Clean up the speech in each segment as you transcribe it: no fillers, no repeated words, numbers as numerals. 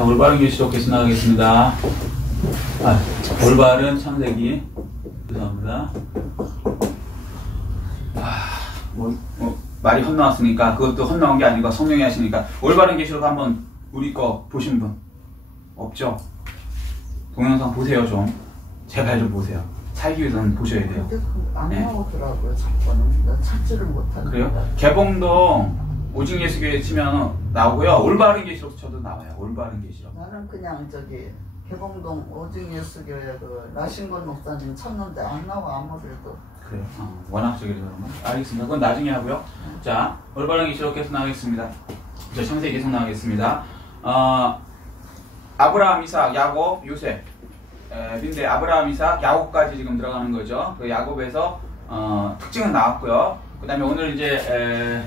올바른 계시록 계속 나가겠습니다. 올바른 창세기. 죄송합니다. 말이 헛나왔으니까 그것도 헛나온 게 아니고 성령이 하시니까 올바른 계시록 한번 우리 거 보신 분 없죠? 동영상 보세요 좀. 제발 좀 보세요. 살기 위해서는 보셔야 돼요. 근데 안 나오더라고요. 자꾸는 나 찾지를 못하는. 그래요? 개봉동 오직 예수교회 치면 나오고요. 올바른 계시록 쳐도 나와요. 올바른 계시록. 나는 그냥 저기 개봉동 오직 예수교회 그 라신권 목사님 찾는데 안 나와 아무래도. 그래요? 워낙 저기를 그런가? 알겠습니다. 그건 나중에 하고요. 자, 올바른 계시록 계속 나가겠습니다. 자, 창세기 계속 나가겠습니다. 아브라함, 이삭, 야곱, 요셉. 근데 아브라함, 이삭, 야곱까지 지금 들어가는 거죠. 그 야곱에서 특징은 나왔고요. 그 다음에 오늘 이제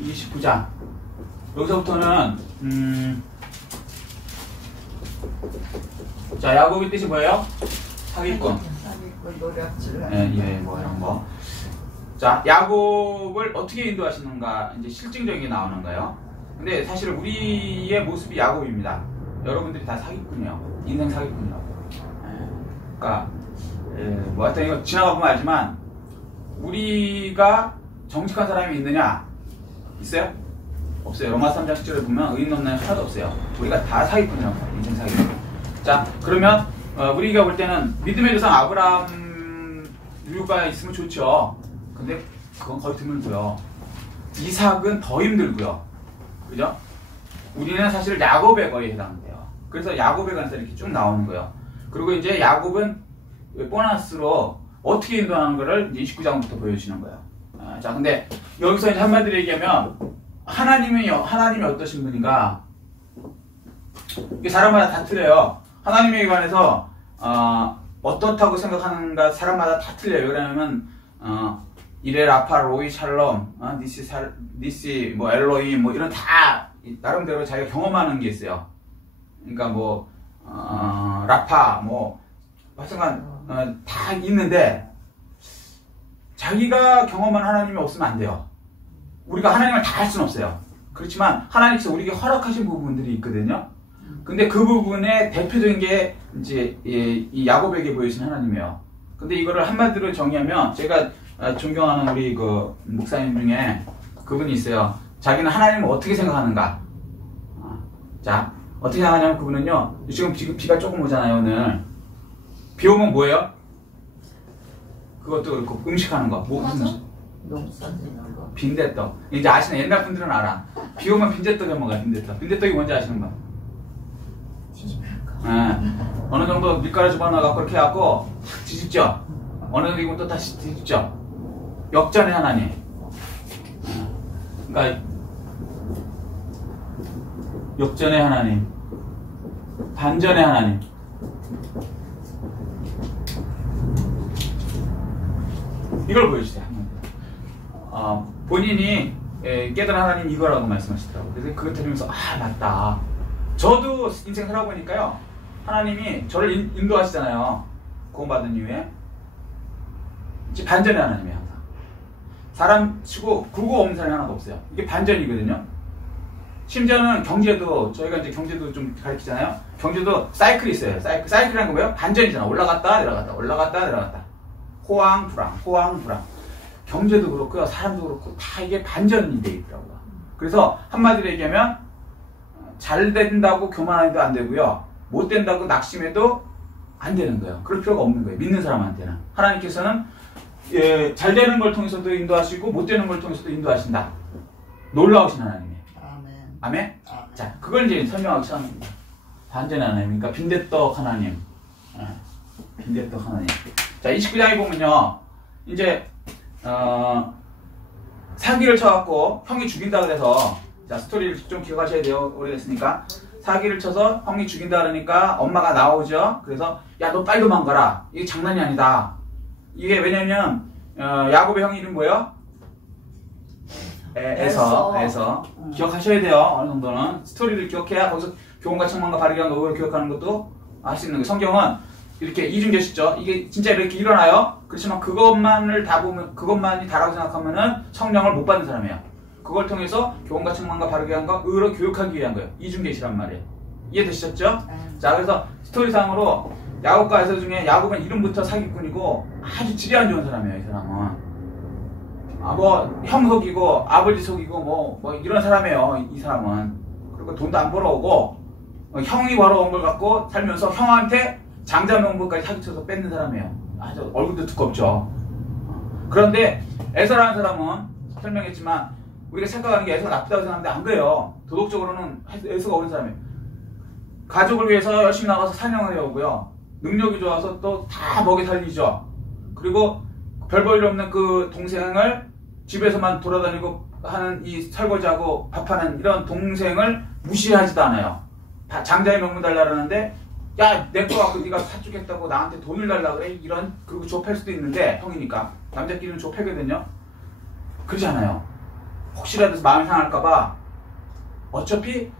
29장. 여기서부터는 자, 야곱의 뜻이 뭐예요? 사기꾼. 사기꾼 노략질. 뭐 이런 거. 자, 야곱을 어떻게 인도하시는가 이제 실증적인 게 나오는 거예요. 근데 사실 우리의 모습이 야곱입니다. 여러분들이 다 사기꾼이에요. 인생 사기꾼이라고. 그러니까 뭐 하여튼 이거 지나가 보면 알지만 우리가 정직한 사람이 있느냐? 있어요? 없어요. 로마 3장 7절에 보면 의인 없는 하나도 없어요. 우리가 다 사기꾼이라고 해요. 인생 사기꾼. 자, 그러면 우리가 볼 때는 믿음의 조상 아브라함 유가 있으면 좋죠. 근데 그건 거의 드물고요. 이삭은 더 힘들고요. 그죠? 우리는 사실 야곱에 거의 해당돼요. 그래서 야곱에 관해서 이렇게 쭉 나오는 거예요. 그리고 이제 야곱은 보너스로 어떻게 인도하는 거를 이제 29장부터 보여주시는 거예요. 자, 근데 여기서 이제 한마디로 얘기하면 하나님이 어떠신 분인가? 이게 사람마다 다 틀려요. 하나님에 관해서 어떻다고 생각하는가 사람마다 다 틀려요. 왜냐하면 이레 라파 로이 샬롬 니시 뭐 엘로임 뭐 이런 다 나름대로 자기가 경험하는 게 있어요. 그러니까 뭐 라파 뭐 하여간 다 있는데 자기가 경험한 하나님이 없으면 안 돼요. 우리가 하나님을 다 할 수는 없어요. 그렇지만 하나님께서 우리에게 허락하신 부분들이 있거든요. 근데 그 부분의 대표적인 게 이제 이 야곱에게 보여주신 하나님이에요. 근데 이거를 한마디로 정의하면 제가 존경하는 우리 그 목사님 중에 그분이 있어요. 자기는 하나님을 어떻게 생각하는가. 자, 어떻게 생각하냐면 그분은요. 지금 비가 조금 오잖아요. 오늘 비 오면 뭐예요? 그것도 그렇고 음식하는 거. 뭐 무슨 음식? 농사 짓는 거. 빈대떡. 이제 아시는 옛날 분들은 알아. 비 오면 빈대떡 해 먹어요. 빈대떡. 빈대떡이 뭔지 아시는 거? 어느 정도 밀가루 집어넣어갖고 그렇게 해갖고 탁 뒤집죠. 어느 정도 익으면 또 다시 뒤집죠. 역전의 하나님. 그러니까 역전의 하나님, 반전의 하나님. 이걸 보여주세요. 본인이 깨달은 하나님 이거라고 말씀하시더라고요. 그래서 그걸 들으면서 맞다. 저도 인생 살아보니까요. 하나님이 저를 인도하시잖아요. 구원받은 이후에. 이제 반전의 하나님이에요. 항상. 사람 치고 굴고 없는 사람이 하나도 없어요. 이게 반전이거든요. 심지어는 경제도 저희가 이제 경제도 좀 가르치잖아요. 경제도 사이클이 있어요. 사이클이란 건 뭐예요? 반전이잖아. 올라갔다 내려갔다 올라갔다 내려갔다. 호황 불황 호황 불황. 경제도 그렇고요. 사람도 그렇고 다 이게 반전이 돼 있더라고요. 그래서 한마디로 얘기하면 잘 된다고 교만해도 안 되고요. 못 된다고 낙심해도 안 되는 거예요. 그럴 필요가 없는 거예요. 믿는 사람한테는. 하나님께서는 잘 되는 걸 통해서도 인도하시고 못 되는 걸 통해서도 인도하신다. 놀라우신 하나님이에요. 아멘. 아멘? 자, 그걸 이제 설명하기 시작합니다. 반전의 하나님. 그러니까 빈대떡 하나님. 빈대떡 하나님. 자, 29장에 보면요. 이제 사기를 쳐갖고 형이 죽인다 그래서 자, 스토리를 좀 기억하셔야 돼요. 오래됐으니까. 사기를 쳐서 형이 죽인다 그러니까 엄마가 나오죠. 그래서 야, 너 빨리 도망가라. 이게 장난이 아니다. 이게 왜냐면 야곱의 형 이름 뭐예요? 에서. 기억하셔야 돼요. 어느 정도는. 스토리를 기억해야 거기서 교훈과 책망과 바르게 한 거 기억하는 것도 알 수 있는 거예요. 성경은 이렇게 이중계시죠. 이게 진짜 이렇게 일어나요. 그렇지만 그것만을 다 보면 그것만이 다라고 생각하면은 성령을 못 받는 사람이에요. 그걸 통해서 교훈과 책망과 바르게 한 거, 의로 교육하기 위한 거예요. 이중계시란 말이에요. 이해되셨죠? 자, 그래서 스토리상으로 야곱과 에서 중에 야곱은 이름부터 사기꾼이고 아주 질이 안 좋은 사람이에요. 이 사람은. 뭐 형 속이고 아버지 속이고 뭐 이런 사람이에요. 이 사람은. 그리고 돈도 안 벌어오고 형이 벌어온 걸 갖고 살면서 형한테 장자명분까지 사기쳐서 뺏는 사람이에요. 아주 얼굴도 두껍죠. 그런데 에서라는 사람은 설명했지만 우리가 생각하는 게 에서가 나쁘다고 생각하는데 안 그래요. 도덕적으로는 에서가 옳은 사람이에요. 가족을 위해서 열심히 나가서 사냥을 해오고요. 능력이 좋아서 또 다 먹여 살리죠. 그리고 별 볼 일 없는 그 동생을 집에서만 돌아다니고 하는 이 설거지하고 밥하는 이런 동생을 무시하지도 않아요. 장자의 명분 달라 그러는데 야, 내 거 갖고 네가 사주겠다고 나한테 돈을 달라 그래? 이런, 그리고 좁힐 수도 있는데 형이니까 남자끼리는 좁히거든요. 그러지 않아요. 혹시라도 마음이 상할까봐 어차피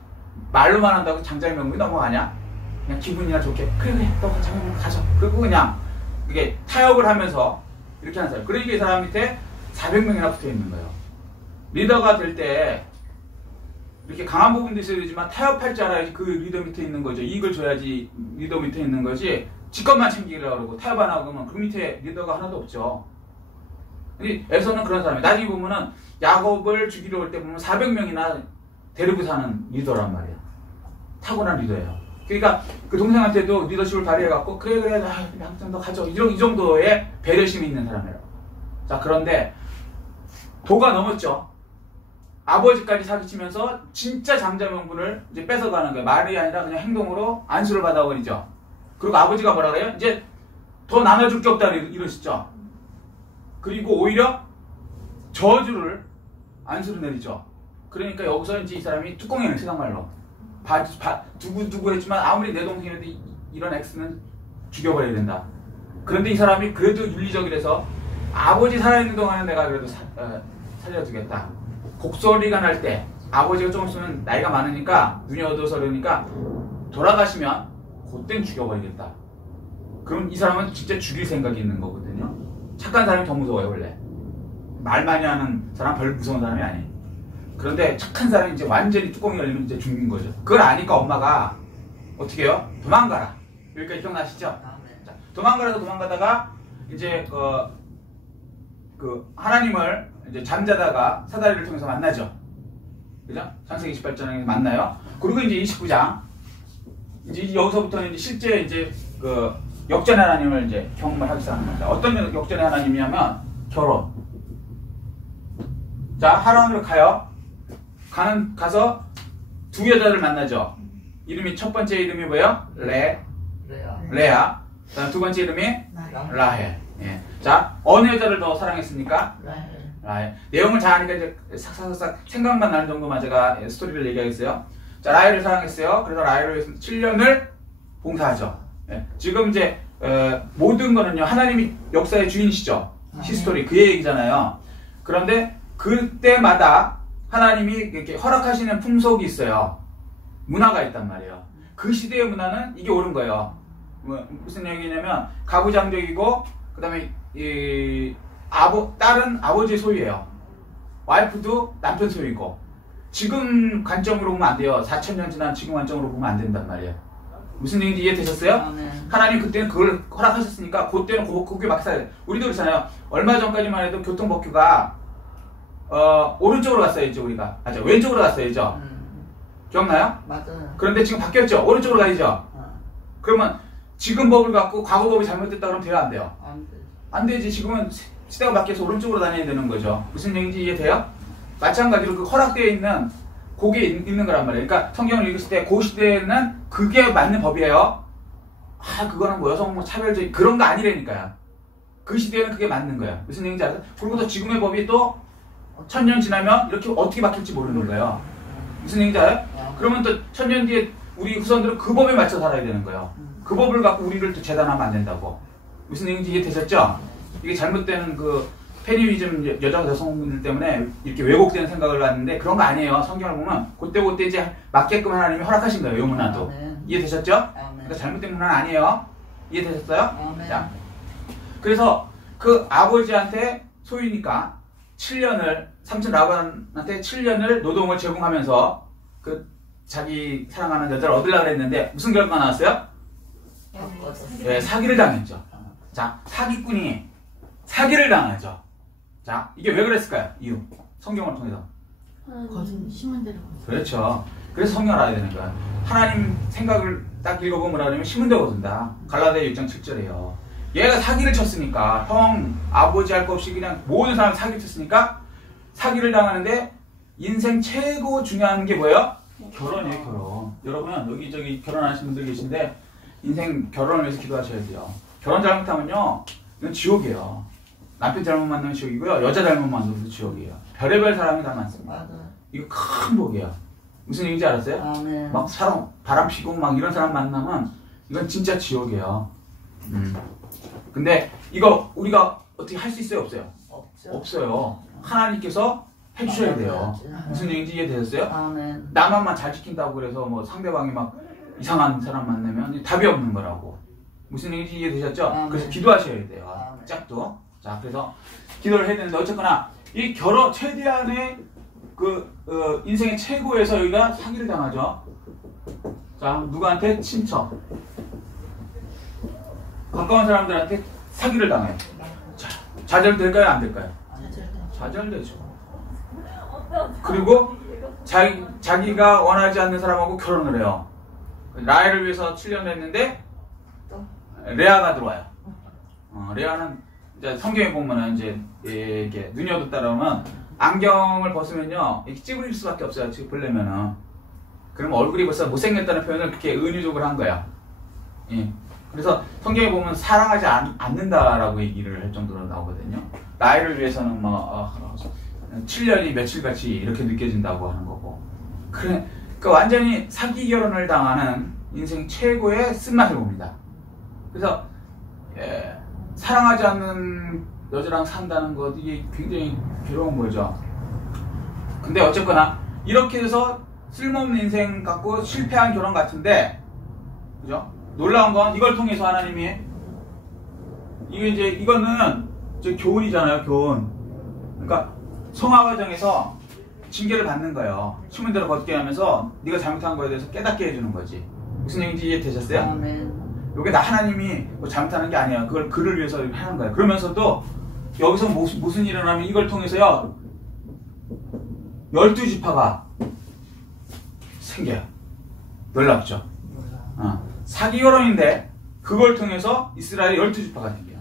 말로만 한다고 장자의 명분이 넘어가냐? 그냥 기분이나 좋게 그래 너가 장자의 명분 가져. 그리고 그냥 이게 타협을 하면서 이렇게 하는 사람. 그러니까 이 사람 밑에 400명이나 붙어 있는 거예요. 리더가 될 때 이렇게 강한 부분도 있어야 되지만 타협할 줄 알아야지 그 리더 밑에 있는 거죠. 이익을 줘야지 리더 밑에 있는 거지. 지 것만 챙기려고 그러고 타협 안 하고 그러면 그 밑에 리더가 하나도 없죠. 에서는 그런 사람이에요. 나중에 보면은 야곱을 죽이러 올 때 보면 400명이나 데리고 사는 리더란 말이에요. 타고난 리더예요. 그러니까 그 동생한테도 리더십을 발휘해갖고 그래 한참 더 가져. 이 정도의 배려심이 있는 사람이에요. 자, 그런데 도가 넘었죠. 아버지까지 사기치면서 진짜 장자명분을 이제 뺏어가는 거예요. 말이 아니라 그냥 행동으로 안수를 받아버리죠. 그리고 아버지가 뭐라 그래요? 이제 더 나눠줄 게 없다 이러시죠. 그리고 오히려 저주를 안수를 내리죠. 그러니까 여기서 이제 이 사람이 뚜껑이에요. 세상말로. 두고 했지만 아무리 내 동생이라도 이런 X는 죽여버려야 된다. 그런데 이 사람이 그래도 윤리적이라서 아버지 살아있는 동안에 내가 그래도 살려두겠다. 곡소리가 날 때 아버지가 조금 있으면 나이가 많으니까 눈이 어두워서 그러니까 돌아가시면 그땐 죽여버리겠다. 그럼 이 사람은 진짜 죽일 생각이 있는 거거든요. 착한 사람이 더 무서워요. 원래 말 많이 하는 사람 별로 무서운 사람이 아니에요. 그런데 착한 사람이 이제 완전히 뚜껑이 열리면 이제 죽는 거죠. 그걸 아니까 엄마가 어떻게 해요? 도망가라. 여기까지 기억나시죠? 자, 도망가다가 이제 그 하나님을 이제 잠자다가 사다리를 통해서 만나죠. 그죠? 창세기 28장에 만나요. 그리고 이제 29장 이제 여기서부터는 이제 실제 이제 그 역전의 하나님을 이제 경험을 하기 시작하는 겁니다. 어떤 역전의 하나님이냐면 결혼. 자, 하란으로 가요. 가서 두 여자를 만나죠. 이름이 첫 번째 이름이 뭐예요? 레아. 그다음 두 번째 이름이 라헬. 예. 자, 어느 여자를 더 사랑했습니까? 라헬. 내용을 잘 아니까 이제 싹 생각만 나는 정도만 제가 스토리를 얘기하겠어요. 자, 라헬을 사랑했어요. 그래서 라헬을 위해서 7년을 봉사하죠. 예. 지금 이제 모든 거는요 하나님이 역사의 주인이시죠. 히스토리 그의 얘기잖아요. 그런데 그때마다 하나님이 이렇게 허락하시는 풍속이 있어요. 문화가 있단 말이에요. 그 시대의 문화는 이게 옳은 거예요. 무슨 얘기냐면 가부장적이고 그 다음에 딸은 아버지의 소유예요. 와이프도 남편 소유이고. 지금 관점으로 보면 안 돼요. 4,000년 지난 지금 관점으로 보면 안 된단 말이에요. 무슨 얘기인지 이해되셨어요? 네. 하나님 그때는 그걸 허락하셨으니까 그때는 그게 막 살아야 돼. 우리도 그렇잖아요. 얼마 전까지만 해도 교통법규가 오른쪽으로 갔어야죠. 우리가 맞아, 왼쪽으로 갔어야죠. 기억나요? 맞아요. 그런데 지금 바뀌었죠. 오른쪽으로 가야죠. 그러면 지금 법을 갖고 과거 법이 잘못됐다 그러면 돼요, 안 돼요? 안 되지. 지금은 시대가 바뀌어서 오른쪽으로 다녀야 되는 거죠. 무슨 얘기인지 이해돼요? 마찬가지로 그 허락되어 있는 그게 있는 거란 말이에요. 그러니까 성경을 읽을 때 그 시대에는 그게 맞는 법이에요. 그거는 뭐 여성 뭐 차별적 그런 거 아니라니까요. 그 시대에는 그게 맞는 거예요. 무슨 얘기인지 알아요? 그리고 또 지금의 법이 또 1000년 지나면 이렇게 어떻게 바뀔지 모르는 거예요. 무슨 얘기인지 알아요? 그러면 또 1000년 뒤에 우리 후손들은 그 법에 맞춰 살아야 되는 거예요. 그 법을 갖고 우리를 또 재단하면 안 된다고. 무슨 얘기인지 이해되셨죠? 이게 잘못된 그 페미니즘 여자 여성분들 때문에 이렇게 왜곡된 생각을 갖는데 그런 거 아니에요. 성경을 보면 그때 이제 맞게끔 하나님이 허락하신 거예요. 이 문화도. 이해되셨죠? 그러니까 잘못된 문화는 아니에요. 이해되셨어요? 자, 그래서 그 아버지한테 소유니까 삼촌 라반한테 7년을 노동을 제공하면서 그 자기 사랑하는 여자를 얻으려고 했는데 무슨 결과가 나왔어요? 네, 사기를 당했죠. 자, 사기꾼이 사기를 당하죠. 자, 이게 왜 그랬을까요? 이유. 성경을 통해서. 거짓 심은 대로. 그렇죠. 그래서 성경을 알아야 되는 거야. 하나님 생각을 딱 읽어보면 뭐라 하냐면 심은 대로 거둔다. 갈라디아 6장 7절이에요. 얘가 사기를 쳤으니까 형, 아버지 할 것 없이 그냥 모든 사람 사기를 쳤으니까 사기를 당하는데 인생 최고 중요한 게 뭐예요? 결혼이에요, 결혼. 여러분 여기 결혼하신 분들 계신데 인생 결혼을 위해서 기도하셔야 돼요. 결혼 잘못하면요 이건 지옥이에요. 남편 잘못 만나면 지옥이고요, 여자 잘못 만나면 지옥이에요. 별의별 사람이 다 많습니다. 맞아요. 이거 큰 복이에요. 무슨 얘기인지 알았어요? 아멘. 막 사람 바람 피고 막 이런 사람 만나면 이건 진짜 지옥이에요. 근데 이거 우리가 어떻게 할 수 있어요, 없어요? 없죠. 없어요. 하나님께서 해주셔야 돼요. 무슨 얘기인지 이해되셨어요? 아멘. 나만만 잘 지킨다고 그래서 뭐 상대방이 막 이상한 사람 만나면 답이 없는 거라고. 무슨 얘기인지 이해되셨죠? 아멘. 그래서 기도하셔야 돼요. 아멘. 짝도. 자, 그래서 기도를 해야 되는데 어쨌거나 이 결혼 최대한의 인생의 최고에서 여기가 사기를 당하죠. 자, 누구한테? 친척. 가까운 사람들한테 사기를 당해요. 자, 좌절될까요? 안 될까요? 좌절되죠. 그리고 자기가 원하지 않는 사람하고 결혼을 해요. 라헬을 위해서 7년 했는데 레아가 들어와요. 레아는 이제 성경에 보면은 이제 이렇게 눈이 어둡다 그러면 안경을 벗으면요 이렇게 찌부릴 수밖에 없어요. 지금 보려면은. 그러면 얼굴이 벌써 못생겼다는 표현을 그렇게 은유적으로 한 거야. 예. 그래서 성경에 보면 사랑하지 않는다라고 얘기를 할 정도로 나오거든요. 라헬을 위해서는 뭐 7년이 며칠같이 이렇게 느껴진다고 하는 거고. 그러니까 완전히 사기 결혼을 당하는 인생 최고의 쓴맛을 봅니다. 그래서 사랑하지 않는 여자랑 산다는 것 이게 굉장히 괴로운 거죠. 근데 어쨌거나 이렇게 해서 쓸모없는 인생 갖고 실패한 결혼 같은데, 그죠? 놀라운 건 이걸 통해서 하나님이 이거는 이제 교훈이잖아요, 교훈. 그러니까 성화 과정에서 징계를 받는 거예요. 심은 대로 걷게 하면서 네가 잘못한 거에 대해서 깨닫게 해주는 거지. 무슨 얘기인지 이해되셨어요? 아멘. 이게 다 하나님이 뭐 잘못하는 게 아니에요. 그걸 그를 위해서 하는 거예요. 그러면서도 여기서 무슨 일이 일어나면 이걸 통해서요 12지파가 생겨요. 놀랍죠? 사기 결혼인데 그걸 통해서 이스라엘의 12지파가 생겨요.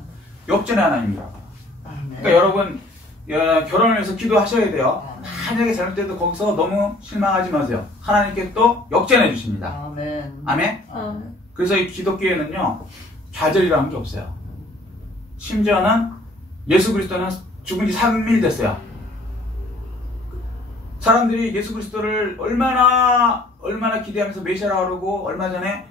역전의 하나님이라고. 그러니까 여러분 결혼을 위해서 기도하셔야 돼요. 만약에 잘못돼도 거기서 너무 실망하지 마세요. 하나님께 또 역전해 주십니다. 아멘. 아멘? 그래서 이 기독교에는요 좌절이라는 게 없어요. 심지어는 예수 그리스도는 죽은 지 3일 됐어요. 사람들이 예수 그리스도를 얼마나 기대하면서 메시아라고 그러고, 얼마 전에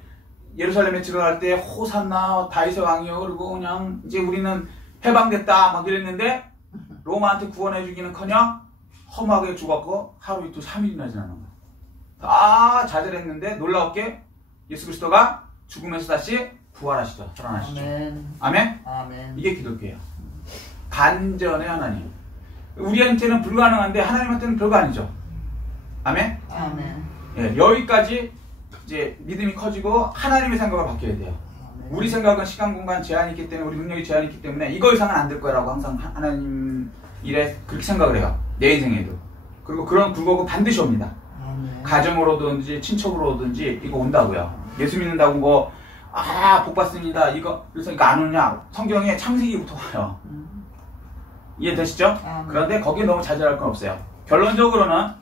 예루살렘에 들어갈 때 호산나 다윗의 왕이여 그러고 그냥 이제 우리는 해방됐다 막 이랬는데 로마한테 구원해 주기는커녕 험하게 죽었고 하루 이틀 3일이나 지나는 거예요. 다 좌절했는데 놀라웠게 예수 그리스도가 죽음에서 다시 부활하시죠. 살아나시죠. 아멘. 아멘? 아멘. 이게 기독교예요. 반전의 하나님. 우리한테는 불가능한데 하나님한테는 별거 아니죠. 아멘? 아멘. 예, 여기까지 이제 믿음이 커지고 하나님의 생각을 바뀌어야 돼요. 아멘. 우리 생각은 시간, 공간 제한이 있기 때문에, 우리 능력이 제한이 있기 때문에 이거 이상은 안 될 거라고 항상 하나님 일에 그렇게 생각을 해요. 내 인생에도. 그리고 그런 불거가 반드시 옵니다. 아멘. 가정으로든지 친척으로든지 이거 온다고요. 예수 믿는다고 뭐 복 받습니다. 그래서 이거 안 오냐? 성경에 창세기부터 와요. 이해되시죠? 그런데 거기에 너무 자제할 건 없어요. 결론적으로는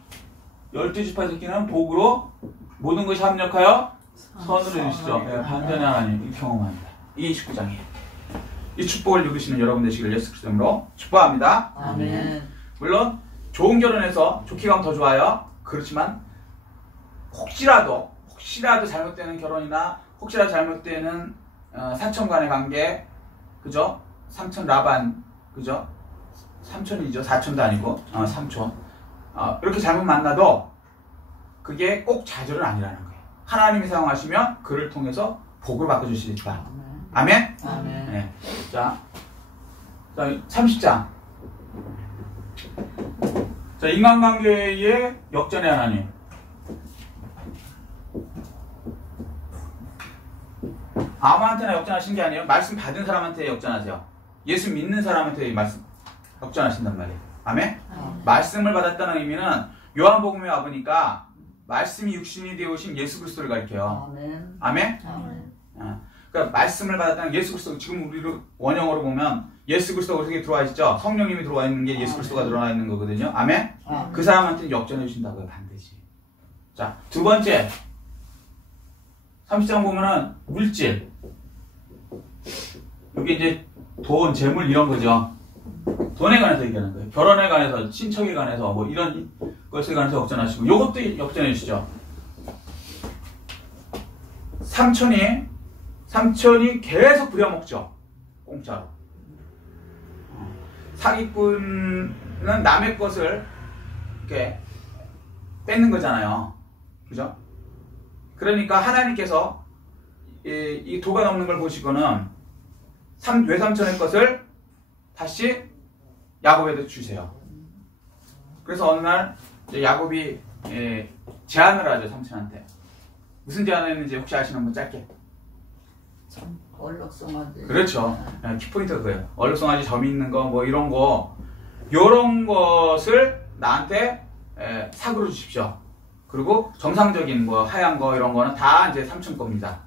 12지파 새끼는 복으로 모든 것이 합력하여 선으로 해주시죠. 네, 반전의 하나님 경험합니다. 이게 29장이에요. 이 축복을 누리시는 여러분 되시길 예수 그리스도 이름으로 축복합니다. 아멘. 물론 좋은 결혼해서 좋게 가면 더 좋아요. 그렇지만 혹시라도 잘못되는 결혼이나 혹시라도 잘못되는 사촌 간의 관계, 그죠? 삼촌 라반, 그죠? 삼촌이죠. 사촌도 아니고 삼촌. 이렇게 잘못 만나도 그게 꼭 좌절은 아니라는 거예요. 하나님이 사용하시면 그를 통해서 복을 바꿔주실 수 있다. 아멘? 아멘. 네. 자, 30장. 자, 인간관계의 역전의 하나님. 아무한테나 역전하신 게 아니에요. 말씀 받은 사람한테 역전하세요. 예수 믿는 사람한테 말씀 역전하신단 말이에요. 아멘? 말씀을 받았다는 의미는 요한복음에 와보니까 말씀이 육신이 되어오신 예수 그리스도를 가리켜요. 아멘. 아멘? 그러니까 말씀을 받았다는 예수 그리스도, 지금 우리로 원형으로 보면 예수 그리스도가 우리에게 들어와 있죠. 성령님이 들어와 있는 게 예수 그리스도가 들어와 있는 거거든요. 아멘? 그 사람한테는 역전해 주신다고요. 반드시. 자, 두 번째 30장 보면은 물질. 이게 이제 돈, 재물 이런 거죠. 돈에 관해서 얘기하는 거예요. 결혼에 관해서, 친척에 관해서 뭐 이런 것에 관해서 역전하시고, 요것도 역전해 주시죠. 삼촌이 계속 부려먹죠. 공짜로. 사기꾼은 남의 것을 이렇게 뺏는 거잖아요. 그죠? 그러니까 하나님께서 이 도가 넘는 걸 보시고는 외삼촌의 것을 다시 야곱에도 주세요. 그래서 어느 날 야곱이 제안을 하죠. 삼촌한테. 무슨 제안을 했는지 혹시 아시는 분 짧게. 얼룩송아지. 그렇죠. 키포인트가 그거예요. 얼룩송아지 점 있는 거 뭐 이런 거, 요런 것을 나한테 삭으로 주십시오. 그리고 정상적인 뭐 하얀 거 이런 거는 다 이제 삼촌 겁니다.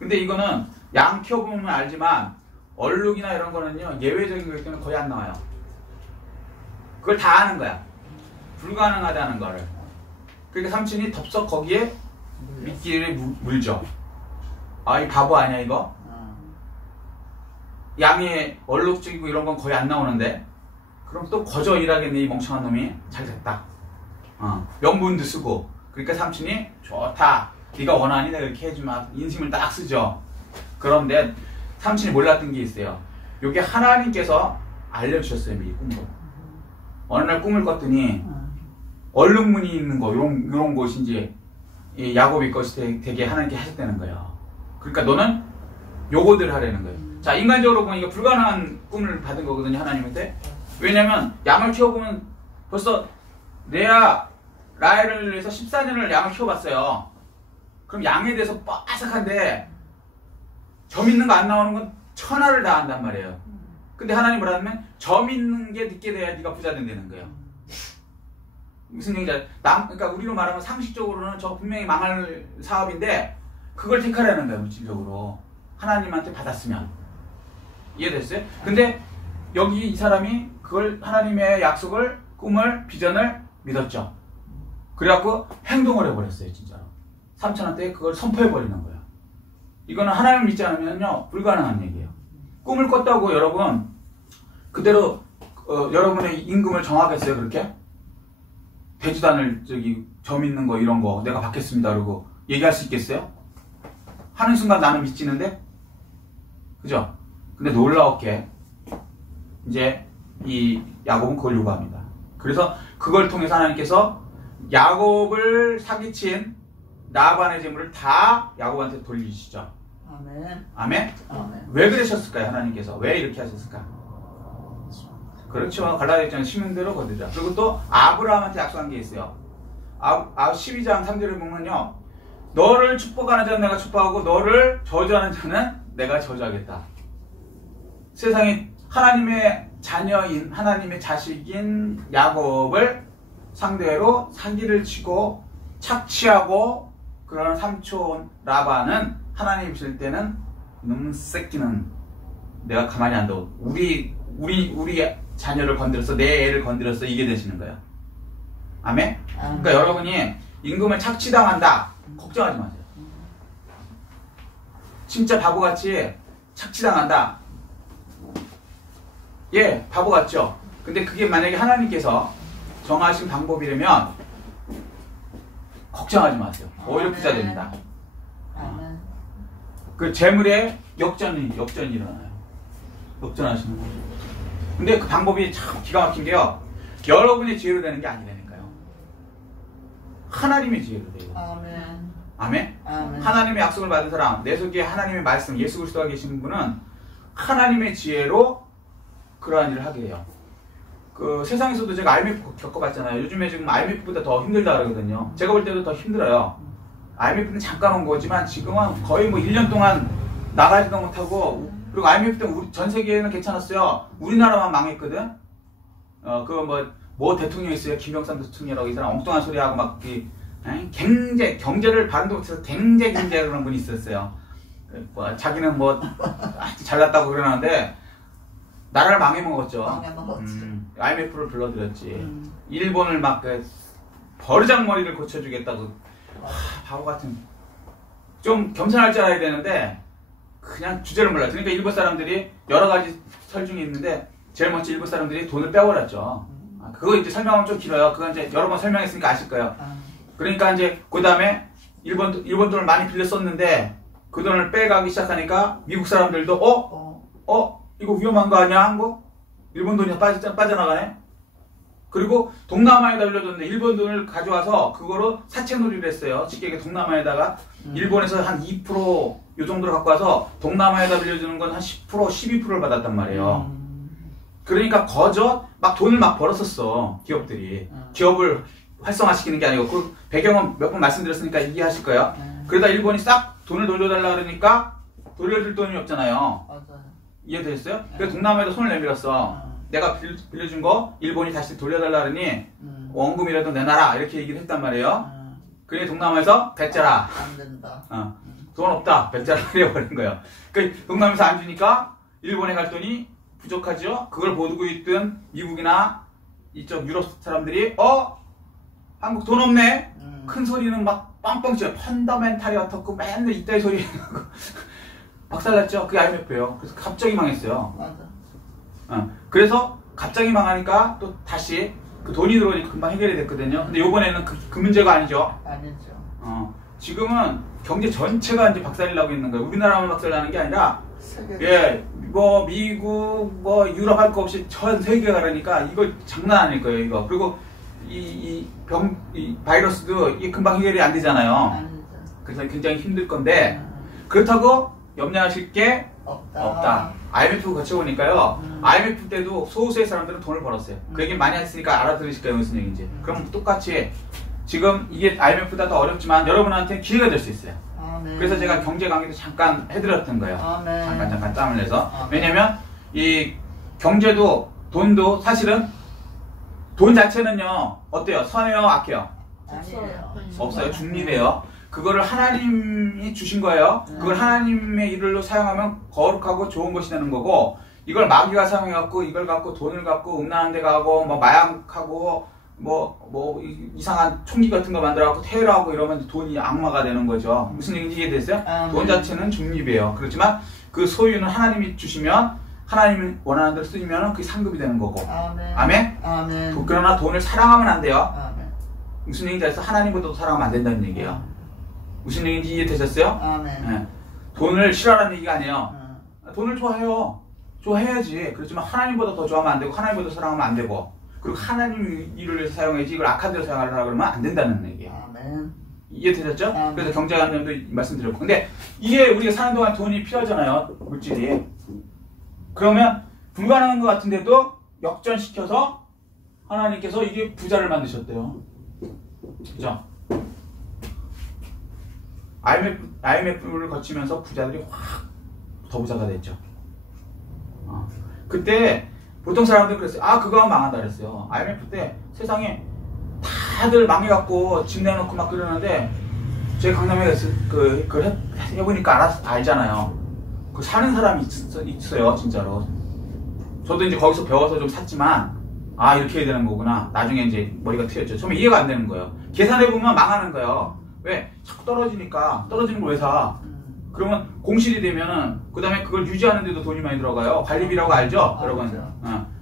근데 이거는 양 키워보면 알지만 얼룩이나 이런 거는요, 예외적인 거기 때문에 거의 안 나와요. 그걸 다 아는 거야. 불가능하다는 거를. 그러니까 삼촌이 덥석 거기에 미끼를 물죠. 아, 이 바보 아니야 이거? 양이 얼룩지고 이런 건 거의 안 나오는데, 그럼 또 거저 일하겠네 이 멍청한 놈이. 잘 됐다. 명분도 쓰고. 그러니까 삼촌이 좋다. 네가 원하니 내가 이렇게 해주마. 인심을 딱 쓰죠. 그런데 삼촌이 몰랐던 게 있어요. 요게 하나님께서 알려주셨어요. 미리 꿈을. 어느 날 꿈을 꿨더니 얼룩무늬 있는 거, 요런 곳이 이제 이 야곱의 것이 되게 하나님께 하셨다는 거예요. 그러니까 너는 요거들 하라는 거예요. 자, 인간적으로 보니까 불가능한 꿈을 받은 거거든요, 하나님한테. 왜냐면 양을 키워보면 벌써 레아, 라헬을 위해서 14년을 양을 키워봤어요. 그럼 양에 대해서 빠삭한데 점 있는 거 안 나오는 건 천하를 다 한단 말이에요. 근데 하나님 뭐라 하면 점 있는 게 늦게 돼야 네가 부자 된다는 거예요. 무슨 얘기냐? 그러니까 우리로 말하면 상식적으로는 저 분명히 망할 사업인데 그걸 택하라는 거예요, 물질적으로. 하나님한테 받았으면. 이해됐어요? 근데 여기 이 사람이 그걸 하나님의 약속을, 꿈을, 비전을 믿었죠. 그래갖고 행동을 해버렸어요, 진짜로. 삼촌한테 그걸 선포해버리는 거예요. 이거는 하나님을 믿지 않으면요, 불가능한 얘기예요. 꿈을 꿨다고 여러분, 그대로 여러분의 임금을 정하겠어요, 그렇게? 대주단을 점 있는 거 이런 거 내가 받겠습니다 그러고 얘기할 수 있겠어요? 하는 순간 나는 미치는데? 그죠? 근데 놀라웠게 이제 이 야곱은 그걸 요구합니다. 그래서 그걸 통해서 하나님께서 야곱을 사기친 라반의 재물을 다 야곱한테 돌리시죠. 아멘. 아멘? 아멘. 왜 그러셨을까요? 하나님께서 왜 이렇게 하셨을까? 그렇죠. 갈라디아 10년대로 거두자. 그리고 또 아브라함한테 약속한 게 있어요. 12장 3절을 보면요, 너를 축복하는 자는 내가 축복하고 너를 저주하는 자는 내가 저주하겠다. 세상에 하나님의 자녀인, 하나님의 자식인 야곱을 상대로 사기를 치고 착취하고 그런 삼촌 라반은 하나님 실 때는 놈 새끼는 내가 가만히 안 둬. 우리 자녀를 건드렸어, 내 애를 건드렸어, 이게 되시는 거예요. 아멘? 그러니까 여러분이 임금을 착취당한다, 걱정하지 마세요. 진짜 바보같이 착취당한다. 예, 바보 같죠? 근데 그게 만약에 하나님께서 정하신 방법이라면 걱정하지 마세요. 오히려 부자 됩니다. 그 재물의 역전이 일어나요. 역전하시는 거죠. 근데 그 방법이 참 기가 막힌 게요, 여러분의 지혜로 되는 게 아니라니까요. 하나님의 지혜로 돼요. 아멘. 아멘? 아멘. 하나님의 약속을 받은 사람, 내 속에 하나님의 말씀, 예수 그리스도가 계시는 분은 하나님의 지혜로 그러한 일을 하게 돼요. 그 세상에서도 제가 IMF 겪어봤잖아요. 요즘에 지금 IMF보다 더 힘들다 그러거든요. 제가 볼 때도 더 힘들어요. IMF는 잠깐 온 거지만 지금은 거의 뭐 1년 동안 나가지도 못하고, 그리고 IMF 때 우리 전 세계는 괜찮았어요. 우리나라만 망했거든. 뭐 대통령 있어요. 김영삼 대통령이라고 이 사람 엉뚱한 소리 하고 막 경제를 발음도 못해서 경제 그런 분이 있었어요. 뭐 자기는 뭐 잘났다고 그러는데 나라를 망해먹었죠. IMF를 불러들였지. 일본을 막 버르장머리를 고쳐주겠다고. 바보 같은. 좀 겸손할 줄 알아야 되는데 그냥 주제를 몰랐죠. 그러니까 일본 사람들이 여러 가지 설 중에 있는데 제일 먼저 일본 사람들이 돈을 빼버렸죠. 그거 이제 설명하면 좀 길어요. 그건 이제 여러 번 설명했으니까 아실 거예요. 그러니까 이제 그 다음에 일본 돈을 많이 빌려 썼는데 그 돈을 빼가기 시작하니까 미국 사람들도 이거 위험한 거 아니야? 한 거? 일본 돈이 빠져나가네? 그리고 동남아에다 빌려줬는데 일본 돈을 가져와서 그거로 사채놀이를 했어요. 쉽게 얘기해 동남아에다가 일본에서 한 2% 요 정도로 갖고 와서 동남아에다 빌려주는 건 한 10%, 12%를 받았단 말이에요. 그러니까 거저 막 돈을 막 벌었었어. 기업들이. 기업을 활성화시키는 게 아니고 그 배경은 몇 번 말씀드렸으니까 이해하실 거예요. 그러다 일본이 싹 돈을 돌려달라 그러니까 돌려줄 돈이 없잖아요. 맞아요. 이해되셨어요? 그래서 동남아에도 손을 내밀었어. 내가 빌려준 거 일본이 다시 돌려달라 그러니 원금이라도 내놔라 이렇게 얘기를 했단 말이에요. 그러니 동남아에서 배짜라. 안 된다. 돈 없다. 배짜라 그래버린 거예요. 그러니까 동남아에서 안 주니까 일본에 갈 돈이 부족하죠. 그걸 보고 있던 미국이나 이쪽 유럽 사람들이 한국 돈 없네. 큰 소리는 막 빵빵 쳐요. 펀더멘탈이 어떻고 맨날 이따위 소리 박살났죠. 그게 IMF예요. 그래서 갑자기 망했어요. 맞아. 그래서 갑자기 망하니까 또 다시 그 돈이 들어오니까 금방 해결이 됐거든요. 근데 요번에는 그 문제가 아니죠. 아니죠. 지금은 경제 전체가 이제 박살이 나고 있는 거예요. 우리나라만 박살나는 게 아니라 세계. 뭐 미국 뭐 유럽 할 거 없이 전 세계가 그러니까 이거 장난 아닐 거예요. 이거. 그리고 이 바이러스도 이게 금방 해결이 안 되잖아요. 아니죠. 그래서 굉장히 힘들 건데 그렇다고 염려하실 게 없다. IMF 거쳐보니까요. IMF 때도 소수의 사람들은 돈을 벌었어요. 그 얘기 많이 했으니까 알아들으실 거예요. 무슨 얘기인지. 그럼 똑같이 지금 이게 IMF보다 더 어렵지만 여러분한테 기회가 될 수 있어요. 아멘. 그래서 제가 경제 강의도 잠깐 해드렸던 거예요. 아멘. 잠깐 짬을 내서. 아멘. 왜냐면 이 경제도 돈도 사실은 돈 자체는요. 어때요? 선해요? 악해요? 아니에요. 없어요. 중립이에요. 그거를 하나님이 주신 거예요. 그걸 하나님의 일로 사용하면 거룩하고 좋은 것이 되는 거고 이걸 마귀가 사용해갖고 이걸 갖고 돈을 갖고 음란한 데 가고 뭐 마약하고 뭐 이상한 총기 같은 거 만들어갖고 테러하고 이러면 돈이 악마가 되는 거죠. 무슨 얘기인지 이해됐어요? 돈 자체는 중립이에요. 그렇지만 그 소유는 하나님이 주시면 하나님이 원하는 대로 쓰면 그게 상급이 되는 거고. 아멘? 아멘. 그러나 돈을 사랑하면 안 돼요. 아멘. 무슨 얘기인지 알았어? 하나님보다도 사랑하면 안 된다는 얘기예요. 무슨 얘기인지 이해되셨어요? 아멘. 네. 돈을 싫어하라는 얘기가 아니에요. 돈을 좋아해요. 좋아해야지. 그렇지만 하나님보다 더 좋아하면 안 되고 하나님보다 사랑하면 안 되고 그리고 하나님 일을 위해서 사용해야지 이걸 악한 데로 사용하려고 그러면 안 된다는 얘기예요. 아멘. 이해되셨죠? 아멘. 그래서 경제관념도 말씀드렸고 근데 이게 우리가 사는 동안 돈이 필요하잖아요. 물질이. 그러면 불가능한 것 같은데도 역전시켜서 하나님께서 이게 부자를 만드셨대요. 그죠? IMF를 거치면서 부자들이 확 더 부자가 됐죠. 그때 보통 사람들이 그랬어요. 그거 하면 망한다 그랬어요. IMF 때 세상에 다들 망해갖고 집 내놓고 막 그러는데 제가 강남에 그걸 해보니까 알잖아요. 그 사는 사람이 있어요. 진짜로. 저도 이제 거기서 배워서 좀 샀지만 이렇게 해야 되는 거구나. 나중에 이제 머리가 트였죠. 처음에 이해가 안 되는 거예요. 계산해보면 망하는 거예요. 왜? 자꾸 떨어지니까 떨어지는 걸 왜 사? 그러면 공실이 되면은 그 다음에 그걸 유지하는데도 돈이 많이 들어가요. 관리비라고 알죠? 여러분.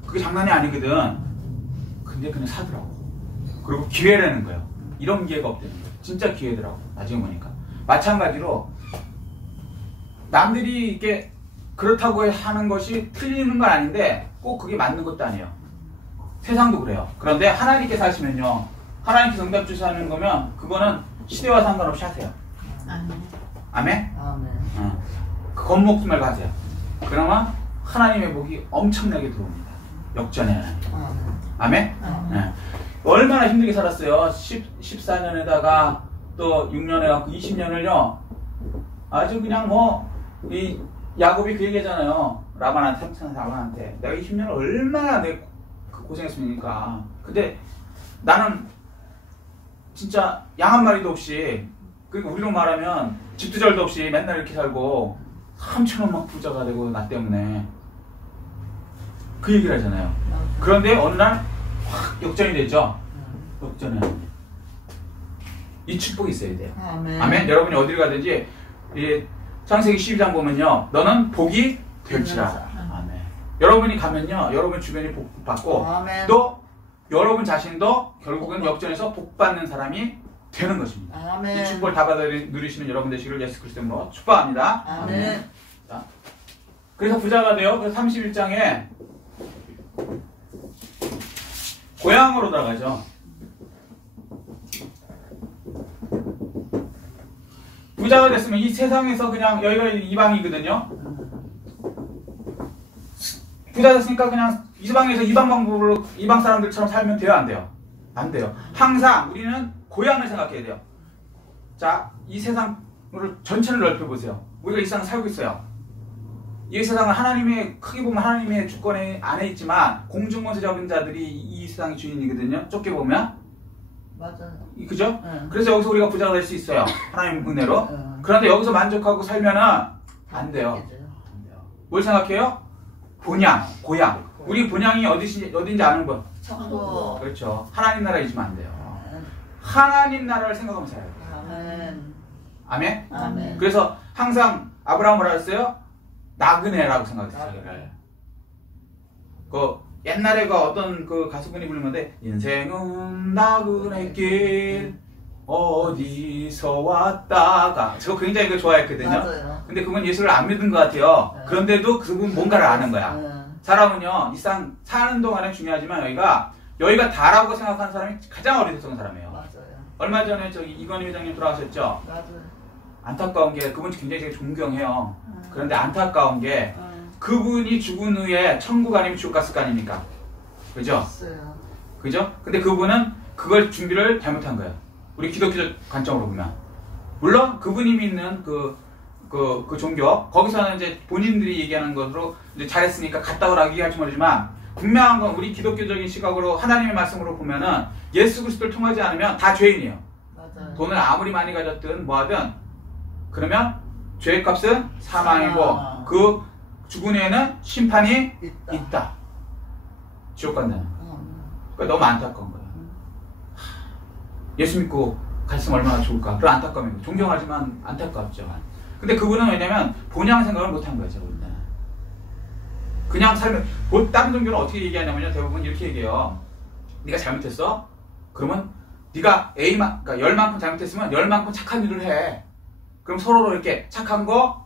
그게 장난이 아니거든. 근데 그냥 사더라고. 그리고 기회라는 거예요. 이런 기회가 없다는 거예요. 진짜 기회더라고. 나중에 보니까. 마찬가지로 남들이 이렇게 그렇다고 하는 것이 틀리는 건 아닌데 꼭 그게 맞는 것도 아니에요. 세상도 그래요. 그런데 하나님께서 하시면요. 하나님께서 응답 주셔서 하는 거면 그거는 시대와 상관없이 하세요. 아멘? 아멘. 그 겁먹지 말고 하세요. 그러면 하나님의 복이 엄청나게 들어옵니다. 역전의 하나님. 아멘. 아멘? 네. 얼마나 힘들게 살았어요. 14년에다가 또 6년에 갖고 20년을요. 아주 그냥 이 야곱이 그 얘기하잖아요. 라반한테 내가 20년을 얼마나 고생했습니까. 근데 나는 진짜 양 한 마리도 없이, 그리고 우리로 말하면 집도 절도 없이 맨날 이렇게 살고 3천원 막 부자가 되고 나 때문에 그 얘기를 하잖아요. 그런데 어느 날 확 역전이 되죠. 역전이 하나님. 이 축복이 있어야 돼요. 아멘. 아멘. 여러분이 어디를 가든지 이 창세기 12장 보면요, 너는 복이 될지라. 아멘. 여러분이 가면요, 여러분 주변이 복 받고, 아멘. 또 여러분 자신도 결국은 역전해서 복 받는 사람이 되는 것입니다. 아멘. 이 축복을 다 받아 누리시는 여러분 되시기를 예수 그리스도로 축복합니다. 아멘. 자, 그래서 부자가 돼요. 그래서 31장에 고향으로 들어가죠. 부자가 됐으면 이 세상에서 그냥 여기가 이방이거든요. 부자 됐으니까 그냥 이방에서 이방 방법으로 이방 사람들처럼 살면 돼요, 안 돼요? 안 돼요. 항상 우리는 고향을 생각해야 돼요. 자, 이 세상을 전체를 넓혀보세요. 우리가 이 세상을 살고 있어요. 이 세상은 하나님의, 크게 보면 하나님의 주권 안에 있지만 공중권세 잡은 자들이 이 세상의 주인이거든요. 좁게 보면. 맞아요. 그죠? 네. 그래서 여기서 우리가 부자가 될 수 있어요. 하나님 은혜로. 네. 그런데 여기서 만족하고 살면은 안 돼요. 뭘 생각해요? 본향, 고향. 우리 본향이 어딘지 아는 분? 천국. 그렇죠. 하나님 나라 잊으면 안 돼요. 하나님 나라를 생각하면서 살아야 돼요. 아멘. 아멘? 아멘. 그래서 항상 아브라함을 뭐라 했어요? 나그네라고 생각했어요. 그 옛날에 그 어떤 그 가수분이 부른 건데, 인생은 나그네길 어디서 왔다가, 저 굉장히 그 좋아했거든요. 맞아요. 근데 그건 예수를 안 믿은 것 같아요. 네. 그런데도 그분 뭔가를 아는 거야. 네. 사람은요, 이 세상 사는 동안에 중요하지만 여기가 다라고 생각하는 사람이 가장 어리석은 사람이에요. 맞아요. 얼마 전에 저기 이건희 회장님 돌아가셨죠? 맞아요. 안타까운 게, 그분 굉장히 제가 존경해요. 그런데 안타까운 게, 그분이 죽은 후에 천국 아니면 지옥 갔을 거 아닙니까? 그죠? 있어요. 그죠? 근데 그분은 그걸 준비를 잘못한 거예요. 우리 기독교적 관점으로 보면. 물론 그분이 믿는 그 종교, 거기서는 이제 본인들이 얘기하는 것으로 이제 잘했으니까 갔다 오라고 얘기할지 모르지만, 분명한 건 우리 기독교적인 시각으로 하나님의 말씀으로 보면은 예수 그리스도를 통하지 않으면 다 죄인이에요. 맞아요. 돈을 아무리 많이 가졌든 뭐하든, 그러면 죄의 값은 사망이고, 그 죽은 후에는 심판이 있다. 지옥 간다는. 그러니까 너무 안타까운 거예요. 예수 믿고 갔으면 얼마나 좋을까. 그런 안타까움이고, 존경하지만 안타깝죠. 근데 그분은 왜냐면 본향 생각을 못한 거예요. 저분은. 그냥 살면, 다른 종교는 어떻게 얘기하냐면요, 대부분 이렇게 얘기해요. 네가 잘못했어? 그러면 네가 그러니까 10만큼 잘못했으면 10만큼 착한 일을 해. 그럼 서로로 이렇게 착한 거,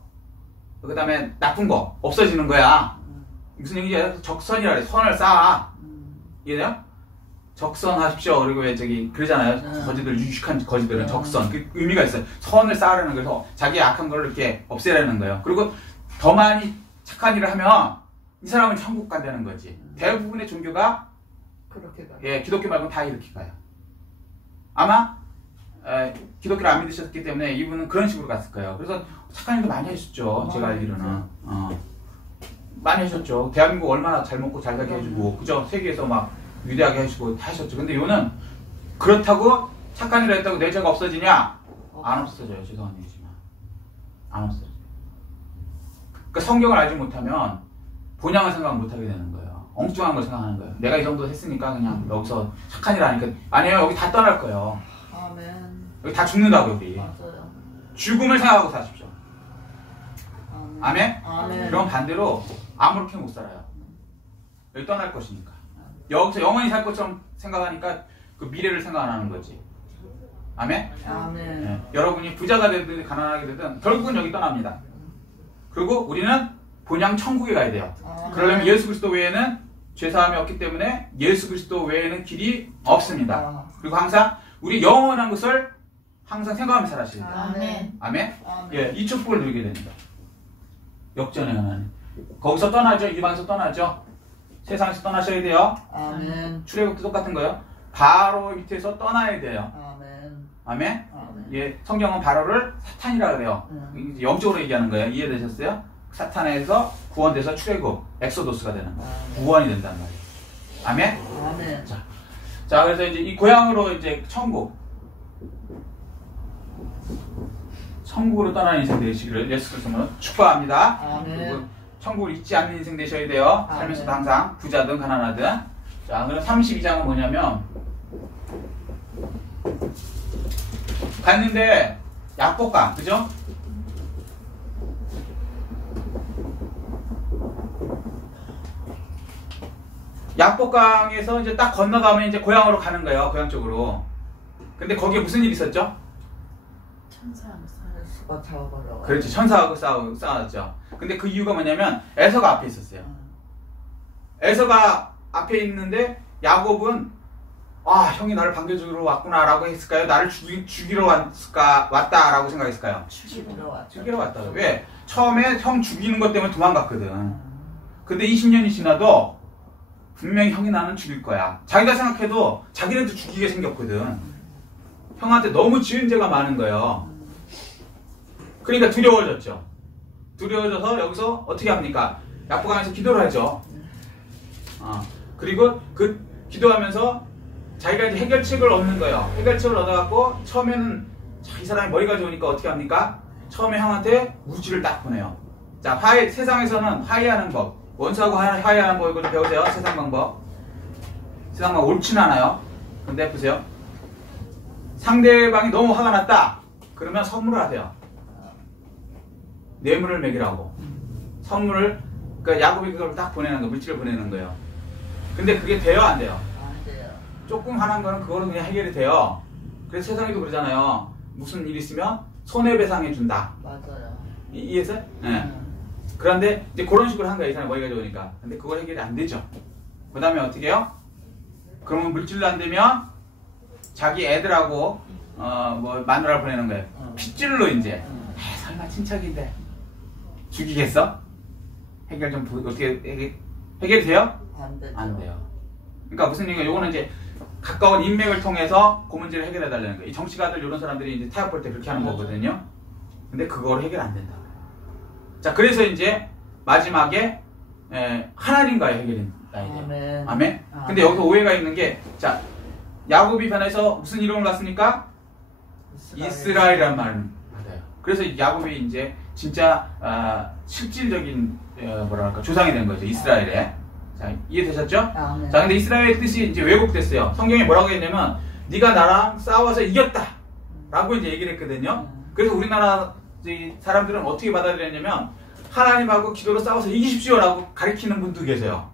그 다음에 나쁜 거 없어지는 거야. 무슨 얘기야? 적선이라 그래. 선을 쌓아. 이해돼요? 적선하십시오. 그리고 왜 그러잖아요. 거지들, 유식한 거지들은 적선. 그 의미가 있어요. 선을 쌓으라는 거에서 자기의 악한 걸 이렇게 없애라는 거예요. 그리고 더 많이 착한 일을 하면 이 사람은 천국 간다는 거지. 대부분의 종교가 그렇게 가요. 예, 기독교 말고 다 이렇게 가요. 아마 기독교를 안 믿으셨기 때문에 이분은 그런 식으로 갔을 거예요. 그래서 착한 일도 많이 하셨죠. 제가 알기로는. 많이 하셨죠. 대한민국 얼마나 잘 먹고 잘 살게 해주고, 그죠? 세계에서 막 위대하게 해주고 다 하셨죠. 근데 이거는 그렇다고 착한 일을 했다고 내 죄가 없어지냐? 안 없어져요. 죄송한 얘기지만. 안 없어져요. 그러니까 성경을 알지 못하면 본향을 생각 못하게 되는 거예요. 엉뚱한 걸 생각하는 거예요. 내가 이 정도 했으니까 그냥 여기서 착한 일 하니까. 아니에요. 여기 다 떠날 거예요. 아멘. 여기 다 죽는다고, 여기. 맞아요. 죽음을 생각하고 사십시오. 아멘? 아멘. 그럼 반대로 아무렇게 못 살아요. 여기 떠날 것이니까. 여기서 영원히 살 것처럼 생각하니까 그 미래를 생각 안 하는 거지. 아멘? 아멘. 네. 여러분이 부자가 되든 가난하게 되든 결국은 여기 떠납니다. 그리고 우리는 본향 천국에 가야 돼요. 그러려면 예수 그리스도 외에는 죄사함이 없기 때문에 예수 그리스도 외에는 길이 없습니다. 그리고 항상 우리 영원한 것을 항상 생각하면서 살아야 돼요. 아멘. 아멘? 아멘. 예, 이 축복을 누리게 됩니다. 역전의 하나님. 거기서 떠나죠. 이방에서 떠나죠. 세상에서 떠나셔야 돼요. 아멘. 출애굽도 똑같은 거예요. 바로 밑에서 떠나야 돼요. 아멘. 아멘? 아멘. 예, 성경은 바로를 사탄이라 그래요. 이제 영적으로 얘기하는 거예요. 이해되셨어요? 사탄에서 구원돼서 출애굽, 엑소도스가 되는 거예요. 구원이 된단 말이에요. 아멘? 아멘. 자, 그래서 이제 이 고향으로 이제 천국으로 떠나는 인생 되시기를 예수 그리스도로 축복합니다. 아멘. 그리고 천국을 잊지 않는 인생 되셔야 돼요. 아멘. 살면서도 항상 부자든 가난하든. 자, 그럼 32장은 뭐냐면 갔는데 약복강, 그죠? 약복강에서 이제 딱 건너가면 이제 고향으로 가는 거예요. 고향 쪽으로. 근데 거기에 무슨 일이 있었죠? 천사하고 예수가 잡아버려. 그렇지. 천사하고 싸웠죠. 근데 그 이유가 뭐냐면 에서가 앞에 있었어요. 에서가 앞에 있는데 야곱은 형이 나를 반겨주러 왔구나라고 했을까요? 나를 죽이러 왔다라고 생각했을까요? 죽이러 왔다. 왜? 처음에 형 죽이는 것 때문에 도망갔거든. 근데 20년이 지나도 분명히 형이 나는 죽일 거야. 자기가 생각해도 자기네도 죽이게 생겼거든. 형한테 너무 지은 죄가 많은 거예요. 그러니까 두려워졌죠. 두려워져서 여기서 어떻게 합니까? 약복강에서 기도를 하죠. 그리고 그 기도하면서 자기가 이제 해결책을 얻는 거예요. 해결책을 얻어갖고 처음에는 이 사람이 머리가 좋으니까 어떻게 합니까? 처음에 형한테 무지를 딱 보내요. 자, 세상에서는 화해하는 법, 원수하고 화해하는 법 이거 좀 배우세요. 세상 방법 옳지는 않아요. 근데 보세요. 상대방이 너무 화가 났다. 그러면 선물을 하세요. 뇌물을 먹이라고. 선물을, 그러니까 야곱이 그걸 딱 보내는 거, 물질을 보내는 거예요. 근데 그게 돼요, 안 돼요? 안 돼요. 조금 화난 거는 그거는 그냥 해결이 돼요. 그래서 세상에도 그러잖아요. 무슨 일 있으면 손해배상해 준다. 맞아요. 이해했어요? 네. 그런데 이제 그런 식으로 한 거예요. 이 사람이 머리가 좋으니까. 근데 그걸 해결이 안 되죠. 그 다음에 어떻게 해요? 그러면 물질도 안 되면 자기 애들하고 마누라를 보내는 거예요. 핏줄로 이제. 설마 친척인데 죽이겠어? 해결 좀 어떻게 해결돼요? 안 되죠. 안 돼요. 그러니까 무슨 얘기가 요거는 이제 가까운 인맥을 통해서 그 문제를 해결해 달라는 거예요. 이 정치가들 이런 사람들이 이제 타협 볼 때 그렇게 하는 거거든요. 근데 그걸 해결 안 된다. 자, 그래서 이제 마지막에 하나님과의 해결이 나야 돼요. 아멘. 아멘. 근데 여기서 오해가 있는 게, 자, 야곱이 변해서 무슨 이름을 갖습니까? 이스라엘이라는 말은 받아요. 그래서 야곱이 이제 진짜 실질적인 뭐랄까 조상이 된 거죠. 이스라엘에. 자, 이해되셨죠? 아멘. 자, 근데 이스라엘의 뜻이 이제 왜곡됐어요. 성경에 뭐라고 했냐면 네가 나랑 싸워서 이겼다 라고 이제 얘기를 했거든요. 그래서 우리나라 사람들은 어떻게 받아들였냐면 하나님하고 기도로 싸워서 이기십시오 라고 가리키는 분도 계세요.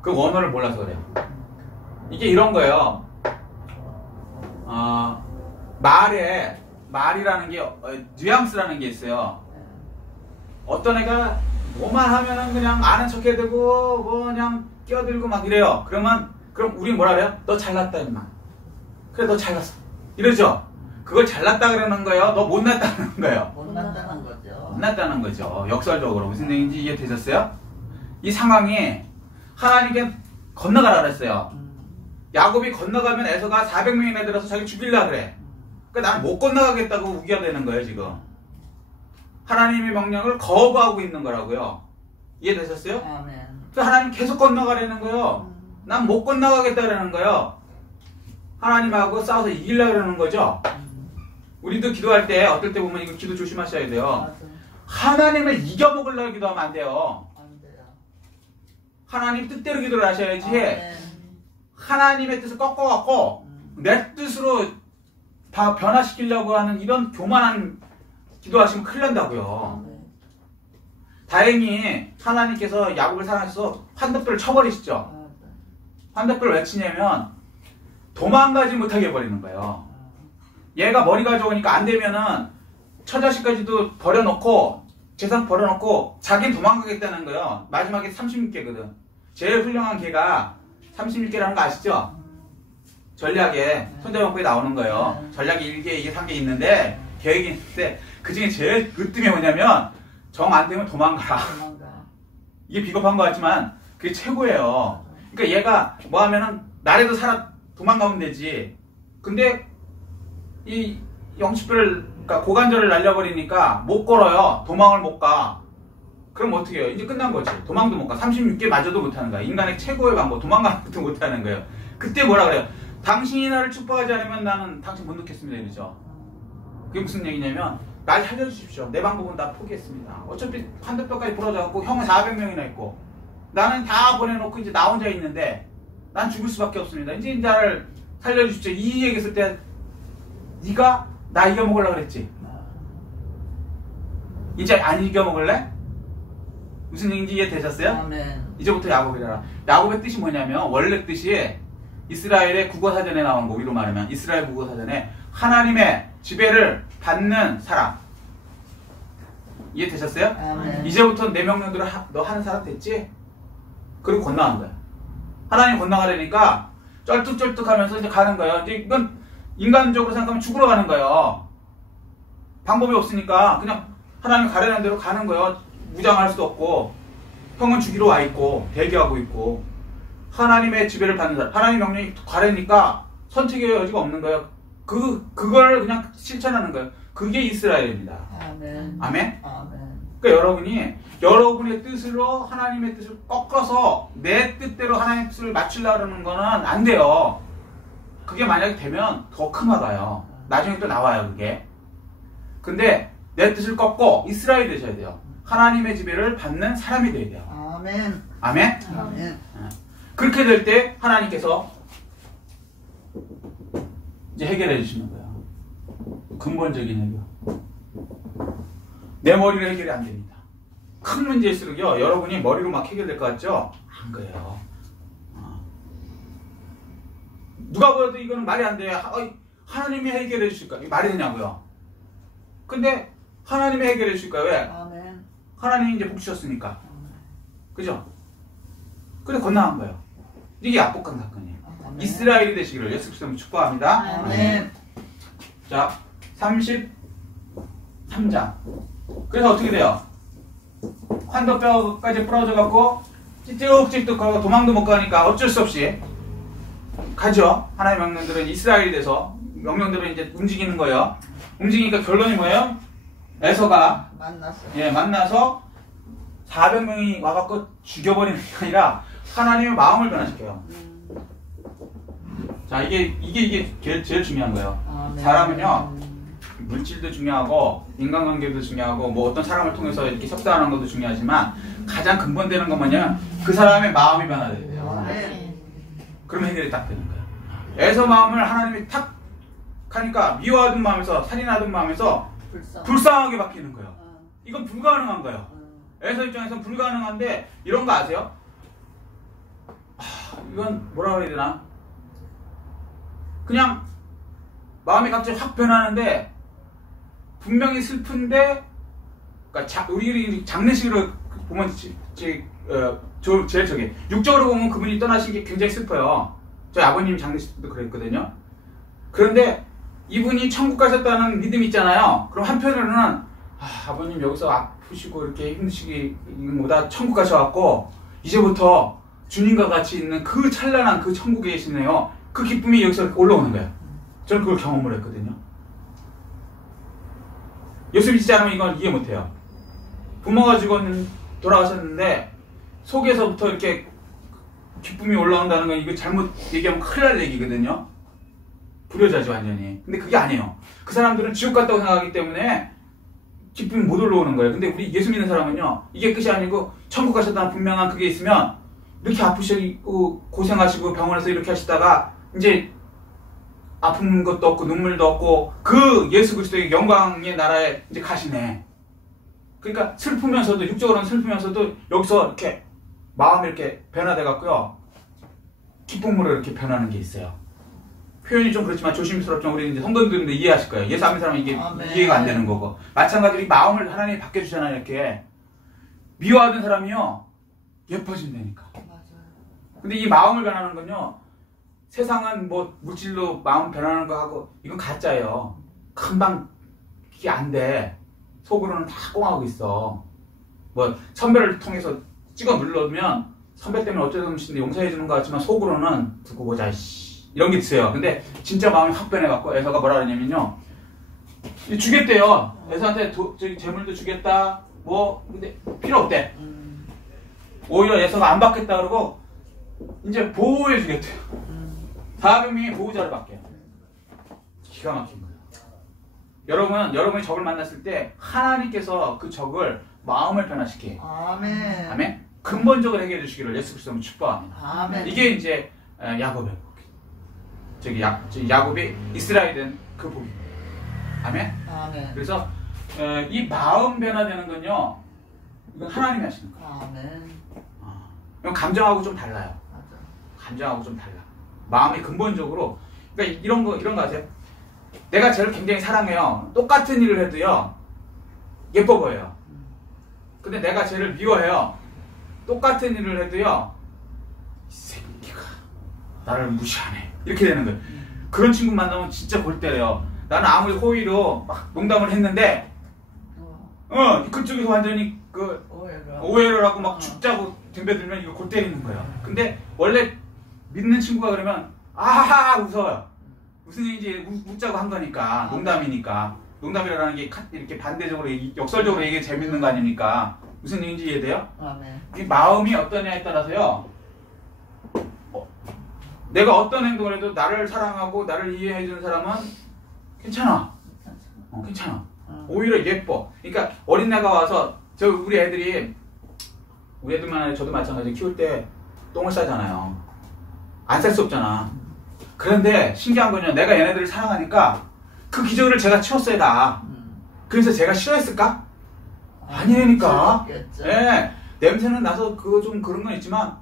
그 원어를 몰라서 그래요. 이게 이런 거예요. 말이라는 게 뉘앙스라는 게 있어요. 어떤 애가 뭐만 하면은 그냥 아는 척 해야 되고 뭐 그냥 끼어들고 막 이래요. 그럼 우리 뭐라 그래요? 너 잘났다 임마. 그래 너 잘났어. 이러죠. 그걸 잘났다 그러는 거예요? 너 못났다는 거예요? 못났다는 거죠. 못났다는 거죠. 역설적으로 무슨 얘기인지 이해되셨어요? 이 상황이 하나님께 건너가라 그랬어요. 야곱이 건너가면 에서가 400명이나 들어서 자기 죽이려고 그래. 그러니까 나는 못 건너가겠다고 우겨대는 거예요 지금. 하나님의 명령을 거부하고 있는 거라고요. 이해되셨어요? 아멘. 그래서 하나님 계속 건너가라는 거예요. 난 못 건너가겠다라는 거예요. 하나님하고 싸워서 이기려고 그러는 거죠. 우리도 기도할 때 어떨 때 보면 이거 기도 조심하셔야 돼요. 맞아. 하나님을 이겨먹으려고 기도하면 안 돼요. 안 돼요. 하나님 뜻대로 기도를 하셔야지. 아멘. 하나님의 뜻을 꺾어갖고 내 뜻으로 변화시키려고 하는 이런 교만한 기도하시면 큰일 난다고요. 아멘. 다행히 하나님께서 야곱을 사랑하셔서 환덕들을 쳐버리시죠. 맞아. 환덕들을 왜 치냐면 도망가지 못하게 해버리는 거예요. 얘가 머리가 좋으니까 안 되면은 처자식까지도 버려놓고 재산 버려놓고 자기는 도망가겠다는 거예요. 마지막에 36개거든. 제일 훌륭한 개가 36개라는 거 아시죠? 전략에 손자병법에 나오는 거예요. 전략이 1개, 2개, 3개 있는데 계획이 있는데 그 중에 제일 으뜸이 뭐냐면 정 안 되면 도망가라. 도망가. 이게 비겁한 것 같지만 그게 최고예요. 그러니까 얘가 뭐 하면은 나라도 살아 도망가면 되지. 근데 이 영치뼈를 그러니까 고관절을 날려버리니까 못 걸어요. 도망을 못 가. 그럼 어떻게 해요? 이제 끝난 거지. 도망도 못 가. 36개 맞아도 못 하는 거야. 인간의 최고의 방법. 도망가는 것도 못 하는 거예요. 그때 뭐라 그래요? 당신이 나를 축복하지 않으면 나는 당신 못 넣겠습니다. 이러죠. 그게 무슨 얘기냐면 날 살려주십시오. 내 방법은 다 포기했습니다. 어차피 한대뼈까지 부러져갖고 형은 400명이나 있고 나는 다 보내놓고 이제 나 혼자 있는데 난 죽을 수밖에 없습니다. 이제 나를 살려주십시오. 이 얘기했을 때 네가 나 이겨먹으려고 그랬지. 이제 안 이겨먹을래? 무슨 얘기인지 이해되셨어요? 아멘. 이제부터 야곱이라. 야곱의 뜻이 뭐냐면 원래 뜻이 이스라엘의 국어사전에 나온 거, 위로 말하면 이스라엘 국어사전에 하나님의 지배를 받는 사람. 이해되셨어요? 아멘. 이제부터 내 명령대로 너 하는 사람 됐지? 그리고 건너간 거야. 하나님 건너가려니까 쩔뚝쩔뚝하면서 이제 가는 거예요. 이제 이건 인간적으로 생각하면 죽으러 가는 거예요. 방법이 없으니까 그냥 하나님 가려는 대로 가는 거예요. 무장할 수도 없고 형은 죽이러 와 있고 대기하고 있고 하나님의 지배를 받는 사람. 하나님 명령이 가려니까 선택의 여지가 없는 거예요. 그걸 그냥 실천하는 거예요. 그게 이스라엘입니다. 아멘. 아멘? 아멘. 그러니까 여러분이 여러분의 뜻으로 하나님의 뜻을 꺾어서 내 뜻대로 하나님의 뜻을 맞추려고 하는 거는 안 돼요. 그게 만약에 되면 더 크나봐요. 나중에 또 나와요, 그게. 근데 내 뜻을 꺾고 이스라엘이 되셔야 돼요. 하나님의 지배를 받는 사람이 돼야 돼요. 아멘. 아멘? 아멘. 그렇게 될 때 하나님께서 이제 해결해 주시는 거예요. 근본적인 해결. 내 머리로 해결이 안 됩니다. 큰 문제일수록요, 여러분이 머리로 막 해결될 것 같죠? 안 그래요. 누가 보여도 이거는 말이 안 돼. 하나님이 해결해 주실까? 이게 말이 되냐고요. 근데 하나님이 해결해 주실까요? 왜? 아멘. 하나님이 이제 복 주셨으니까. 그죠? 그래 건너간 거예요. 이게 압복한 사건이에요. 아멘. 이스라엘이 되시기를 예수 그리스도로 축복합니다. 아멘. 자, 33장. 그래서 어떻게 돼요? 환도뼈까지 부러져 갖고 찌뚝찌뚝 가고 도망도 못 가니까 어쩔 수 없이 가죠. 하나님의 명령들은 이스라엘이 돼서 명령대로 이제 움직이는 거예요. 움직이니까 결론이 뭐예요? 에서가 만나서 400명이 와갖고 죽여버리는 게 아니라 하나님의 마음을 변화시켜요. 자, 이게 제일 중요한 거예요. 아멘. 사람은요, 물질도 중요하고 인간관계도 중요하고 뭐 어떤 사람을 통해서 이렇게 협상하는 것도 중요하지만 가장 근본되는 건 뭐냐? 그 사람의 마음이 변화돼야 돼요. 아멘. 그러면 해결이 딱 되는 거예요. 에서 마음을 하나님이 탁 하니까 미워하던 마음에서 살인하던 마음에서 불쌍하게 바뀌는 거예요. 이건 불가능한 거예요. 에서 입장에서는 불가능한데 이런 거 아세요? 이건 뭐라 그래야 되나? 그냥 마음이 갑자기 확 변하는데 분명히 슬픈데, 그러니까 우리 장례식으로 보면 제일 저게 육적으로 보면 그분이 떠나신 게 굉장히 슬퍼요. 저희 아버님 장례식 때도 그랬거든요. 그런데 이분이 천국 가셨다는 믿음이 있잖아요. 그럼 한편으로는 아버님 여기서 아프시고 이렇게 힘드시기보다 천국 가셔갖고 이제부터 주님과 같이 있는 그 찬란한 그 천국에 계시네요. 그 기쁨이 여기서 올라오는 거예요. 저는 그걸 경험을 했거든요. 예수 믿지 않으면 이건 이해 못해요. 부모가 돌아가셨는데 속에서부터 이렇게 기쁨이 올라온다는 건 이거 잘못 얘기하면 큰일 날 얘기거든요. 불효자지 완전히. 근데 그게 아니에요. 그 사람들은 지옥 갔다고 생각하기 때문에 기쁨이 못 올라오는 거예요. 근데 우리 예수 믿는 사람은요, 이게 끝이 아니고 천국 가셨다는 분명한 그게 있으면 이렇게 아프시고 고생하시고 병원에서 이렇게 하시다가 이제 아픈 것도 없고 눈물도 없고 그 예수 그리스도의 영광의 나라에 이제 가시네. 그러니까 슬프면서도, 육적으로는 슬프면서도 여기서 이렇게 마음이 이렇게 변화돼 갖고요, 기쁨으로 이렇게 변하는 게 있어요. 표현이 좀 그렇지만 조심스럽지만 우리 이제 성도님들도 이해하실 거예요. 예수 안 믿는 사람은 이게 이해가 안 되는 거고. 마찬가지로 이 마음을 하나님이 바뀌어주잖아요. 이렇게 미워하던 사람이요, 예뻐진다니까. 근데 이 마음을 변하는 건요, 세상은 뭐 물질로 마음 변하는 거 하고 이건 가짜예요. 금방 이게 안 돼. 속으로는 다 꽁하고 있어. 뭐 선별을 통해서 찍어 눌러면 선배 때문에 어쩌든 용서해 주는 것 같지만 속으로는 두고 보자 이런 게 있어요. 근데 진짜 마음이 확 변해갖고 에서가 뭐라 그러냐면요, 주겠대요. 에서한테 저기 재물도 주겠다. 뭐 근데 필요 없대. 오히려 에서가 안 받겠다 그러고 이제 보호해 주겠대요. 400명의 보호자를 받게요. 기가 막힌 거예요. 여러분이 적을 만났을 때 하나님께서 그 적을 마음을 변화시켜요. 아멘. 아멘. 근본적으로 해결해 주시기를 예수 그리스도로 축복합니다. 아멘. 이게 이제 야곱의 복. 저기 야곱이 이스라엘이 된 그 복입니다. 아멘. 아멘. 그래서 이 마음 변화되는 건요, 이건 하나님이 하시는 거예요. 아멘. 이건 감정하고 좀 달라요. 맞아. 감정하고 좀 달라. 마음이 근본적으로, 그러니까 이런 거 아세요? 내가 쟤를 굉장히 사랑해요. 똑같은 일을 해도요, 예뻐 보여요. 근데 내가 쟤를 미워해요. 똑같은 일을 해도요, 이 새끼가 나를 무시하네. 이렇게 되는 거예요. 그런 친구 만나면 진짜 골 때려요. 나는 아무리 호의로 막 농담을 했는데, 그쪽에서 완전히 오해를 하고 막 죽자고 덤벼들면 이거 골 때리는 거예요. 근데 원래 믿는 친구가 그러면 아하하 웃어요. 무슨 얘기인지 웃자고 한 거니까. 농담이니까. 농담이라는 게 이렇게 반대적으로 역설적으로 얘기해 재밌는 거 아닙니까? 무슨 얘기인지 이해돼요? 아멘. 이 마음이 어떠냐에 따라서요, 내가 어떤 행동을 해도 나를 사랑하고 나를 이해해 주는 사람은 괜찮아. 괜찮아. 오히려 예뻐. 그러니까 어린애가 와서 우리 애들만 아니라 저도 마찬가지로 키울 때 똥을 싸잖아요. 안 쌀 수 없잖아. 그런데 신기한 건요, 내가 얘네들을 사랑하니까 그 기저귀를 제가 치웠어요 다. 그래서 제가 싫어했을까? 아니라니까. 네, 냄새는 나서 좀 그런 건 있지만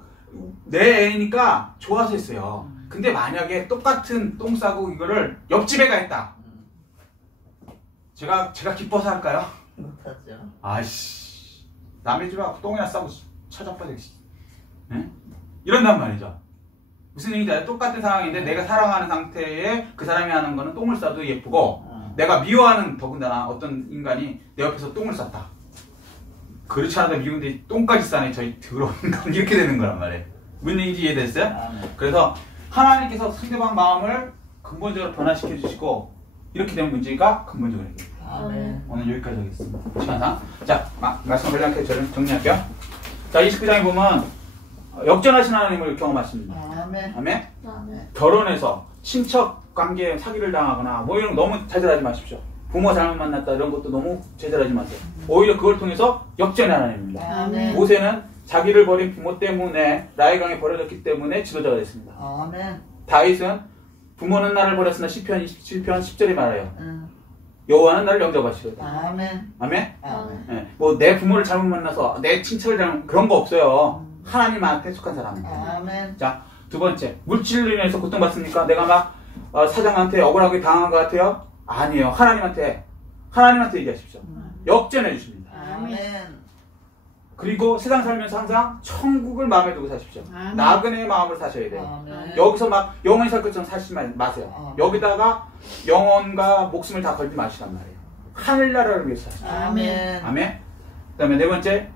내 애니까 좋아서 했어요. 근데 만약에 똑같은 똥 싸고 이거를 옆집 애가 했다, 제가 기뻐서 할까요? 못하죠. 아이씨, 남의 집에 가서 똥이나 싸고 찾아빠져. 네? 이런단 말이죠. 무슨 얘기인지 알아요? 똑같은 상황인데 내가 사랑하는 상태에 그 사람이 하는 거는 똥을 싸도 예쁘고, 내가 미워하는, 더군다나 어떤 인간이 내 옆에서 똥을 쌌다, 그렇지 않아도 미운데 똥까지 싸네, 저희 더러운 건. 이렇게 되는 거란 말이에요. 무슨 얘기인지 이해됐어요? 그래서 하나님께서 상대방 마음을 근본적으로 변화시켜 주시고, 이렇게 되면 문제가 근본적으로 해결돼요. 아멘. 오늘 여기까지 하겠습니다. 시간상. 자, 말씀 간략하게 정리할게요. 자, 29장에 보면 역전하신 하나님을 경험하십니다. 아멘. 아멘? 아멘. 결혼해서 친척 관계에 사기를 당하거나 뭐 이런 거 너무 좌절하지 마십시오. 부모 잘못 만났다 이런 것도 너무 좌절하지 마세요. 오히려 그걸 통해서 역전의 하나님입니다. 아멘. 모세는 자기를 버린 부모 때문에 라이강에 버려졌기 때문에 지도자가 됐습니다. 아멘. 다윗은 부모는 나를 버렸으나 시편 27편 10절에 말해요. 응. 여호와는 나를 영접하시거든. 아멘. 아멘? 아멘. 네. 뭐 내 부모를 잘못 만나서 내 친척을 잘못, 그런 거 없어요. 하나님한테 속한 사람입니다. 아멘. 자, 두 번째, 물질로 인해서 고통받습니까? 내가 막 사장한테 억울하게 당한 것 같아요? 아니에요. 하나님한테 얘기하십시오. 역전해 주십니다. 아멘. 그리고 세상 살면서 항상 천국을 마음에 두고 사십시오. 아멘. 나그네의 마음으로 사셔야 돼요. 아멘. 여기서 막 영원히 살 것처럼 사시지 마세요. 여기다가 영혼과 목숨을 다 걸지 마시란 말이에요. 하늘나라를 위해서 사십시오. 아멘. 아멘. 그 다음에 네 번째,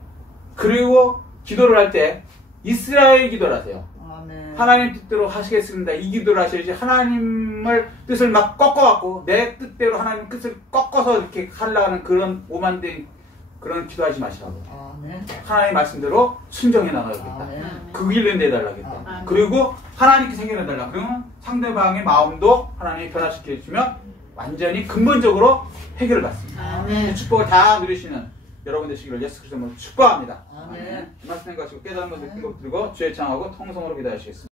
그리고 기도를 할 때 이스라엘 기도를 하세요. 아멘. 하나님 뜻대로 하시겠습니다. 이 기도를 하셔야지 하나님을 뜻을 막 꺾어갖고 내 뜻대로 하나님 뜻을 꺾어서 이렇게 하려는 그런 오만된 그런 기도하지 마시라고. 아멘. 하나님 말씀대로 순정해 나가야겠다. 아멘. 그 길을 내달라겠다. 아멘. 그리고 하나님께 생겨내달라. 그러면 상대방의 마음도 하나님이 변화시켜 주시면 완전히 근본적으로 해결을 받습니다. 아멘. 이 축복을 다 누리시는 여러분 되시기를 예수 그리스도로 축복합니다. 아멘. 이 말씀 가지고 깨달은 것 느낀 것 들고 주의 창하고 통성으로 기도하시겠습니다.